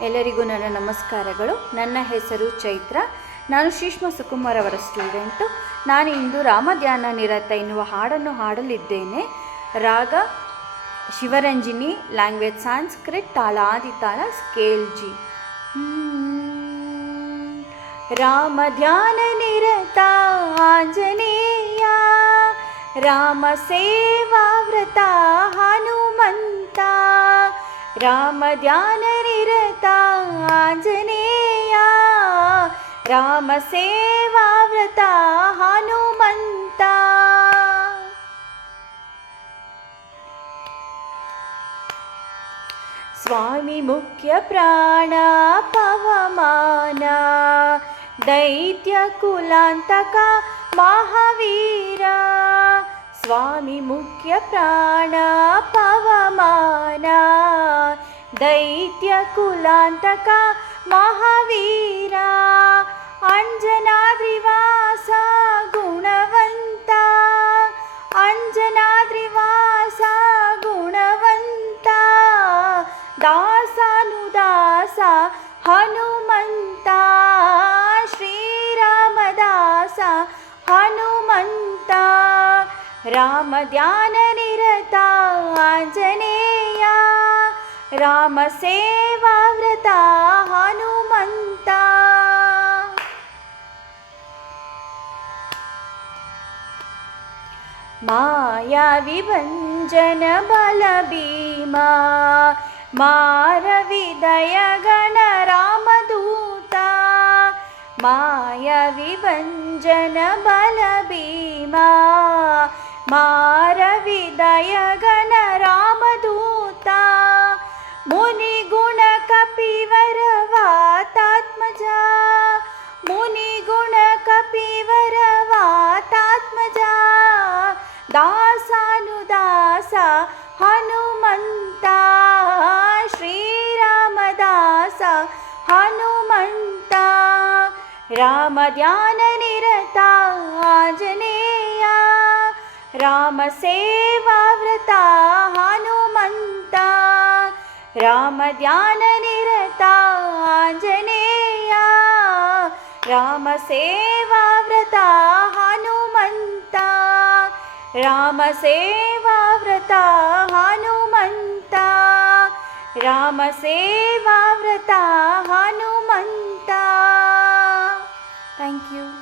ಎಲ್ಲರಿಗೂ ನನ್ನ ನಮಸ್ಕಾರಗಳು. ನನ್ನ ಹೆಸರು ಚೈತ್ರ. ನಾನು ಶ್ರೀಷ್ಮ ಸುಕುಮಾರ್ ಅವರ ಸ್ಟೂಡೆಂಟು. ನಾನು ಇಂದು ರಾಮಧ್ಯಾನ ನಿರತ ಎನ್ನುವ ಹಾಡನ್ನು ಹಾಡಲಿದ್ದೇನೆ. ರಾಗ ಶಿವರಂಜಿನಿ, ಲ್ಯಾಂಗ್ವೇಜ್ ಸಂಸ್ಕೃತ್, ತಾಳ ಆದಿತಾಳ, ಸ್ಕೇಲ್ ಜಿ. ರಾಮಧ್ಯಾನ ನಿರತ ಆಂಜನೇಯ, ರಾಮ ಸೇವಾ ವ್ರತ ಹನುಮಂತ. ರಾಮಧ್ಯಾನ ನಿರತ ಆಂಜನೇಯ, ರಾಮ ಸೇವಾ ವ್ರತ ಹನುಮಂತ. ಸ್ವಾಮಿ ಮುಖ್ಯ ಪ್ರಾಣ ಪವಮಾನ, ದೈತ್ಯ ಕುಲಾಂತಕ ಮಹಾವೀರ. ಸ್ವಾಮಿ ಮುಖ್ಯ ಪ್ರಾಣ ಪವಮಾನ, ದೈತ್ಯ ಕುಲಾಂತಕ ಮಹಾವೀರ. ಅಂಜನಾದ್ರಿವಾಸ ಗುಣವಂತ, ಅಂಜನಾದ್ರಿವಾಸ ಗುಣವಂತ. ದಾಸಾನುದಾಸ ಹನುಮಂತ, ಶ್ರೀರಾಮದಾಸ ಹನುಮಂತ. ರಾಮಧ್ಯಾನ ನಿರತ ಆಂಜನೇಯ, ರಾಮ ಸೇವಾ ವ್ರತ ಹನುಮಂತ. ಮಾಯಾ ವಿಭಂಜನ ಬಲ ಭೀಮ, ಮಾರವಿದಯ ಗಣ ರಾಮದೂತ. ಮಾಯಾ ವಿಭಂಜನ ಬಲ ಭೀಮ, ಮಾರವಿದಯ ಗಣ ರಾಮದೂತ. ಮುನಿಗುಣ ಕಪಿವರ ವಾತಾತ್ಮಜ, ಮುನಿಗುಣ ಕಪಿವರ ವಾತಾತ್ಮಜ. ದಾಸಾನುದಾಸ ಹನುಮಂತ, ಶ್ರೀರಾಮದಾಸ ಹನುಮಂತ. ರಾಮಧ್ಯಾನ ನಿರತ ಆಂಜನೇಯ, ರಾಮ ಸೇವಾ ವ್ರತ ಹನುಮಂತ. ರಾಮಧ್ಯಾನ ನಿರತ ಆಂಜನೇಯ, ರಾಮ ಸೇವಾ ವ್ರತ ಹನುಮಂತ. ರಾಮ ಸೇವಾ ವ್ರತ ಹನುಮಂತ, ರಾಮ ಸೇವಾ ವ್ರತ ಹನುಮಂತ. Thank you.